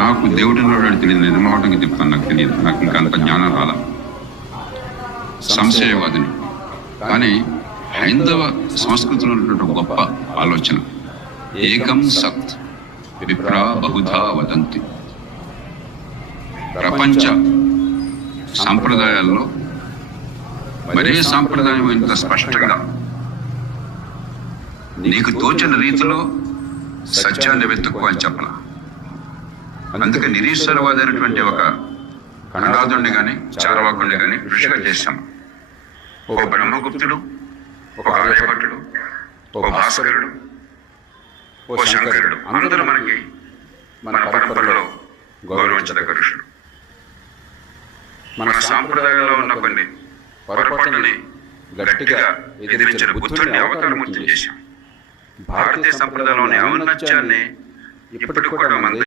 నాకు దేవుడు ఉన్నాడు తెలియదు, నిజమాటంగా చెప్తాను, నాకు తెలియదు, నాకు ఇంకా అంత జ్ఞానం రాల, సంశయవాదిని. కానీ హైందవ సంస్కృతిలో ఉన్నటువంటి గొప్ప ఆలోచన ఏకం సత్ విప్రా బహుధా వదంతి. ప్రపంచ సాంప్రదాయాల్లో మరే సాంప్రదాయం ఇంత స్పష్టంగా నీకు తోచిన రీతిలో సత్యాన్ని వెతుక్కో అని చెప్పాల. అందుకే నిరీశ్వరవాది అనేటువంటి ఒక కణాదుడిని కానీ చారవాకుడిని కానీ ఋషిగా చేశాం. ఓ బ్రహ్మగుప్తుడు, ఒక ఆర్యభట్టుడు, ఓ భాస్కరుడు, ఓ శంకరుడు, అందరూ మనకి మన పరంపరలో గౌరవించదగ్గ ఋషుడు. మన సాంప్రదాయంలో ఉన్న కొన్ని పొరపాటుని గట్టిగా ఎదిరించిన బుద్ధుడిని అవతారమూర్తి చేశాం. భారతీయ సంప్రదాయంలోని ఔన్నత్యాన్ని ఇప్పటికి కూడా మన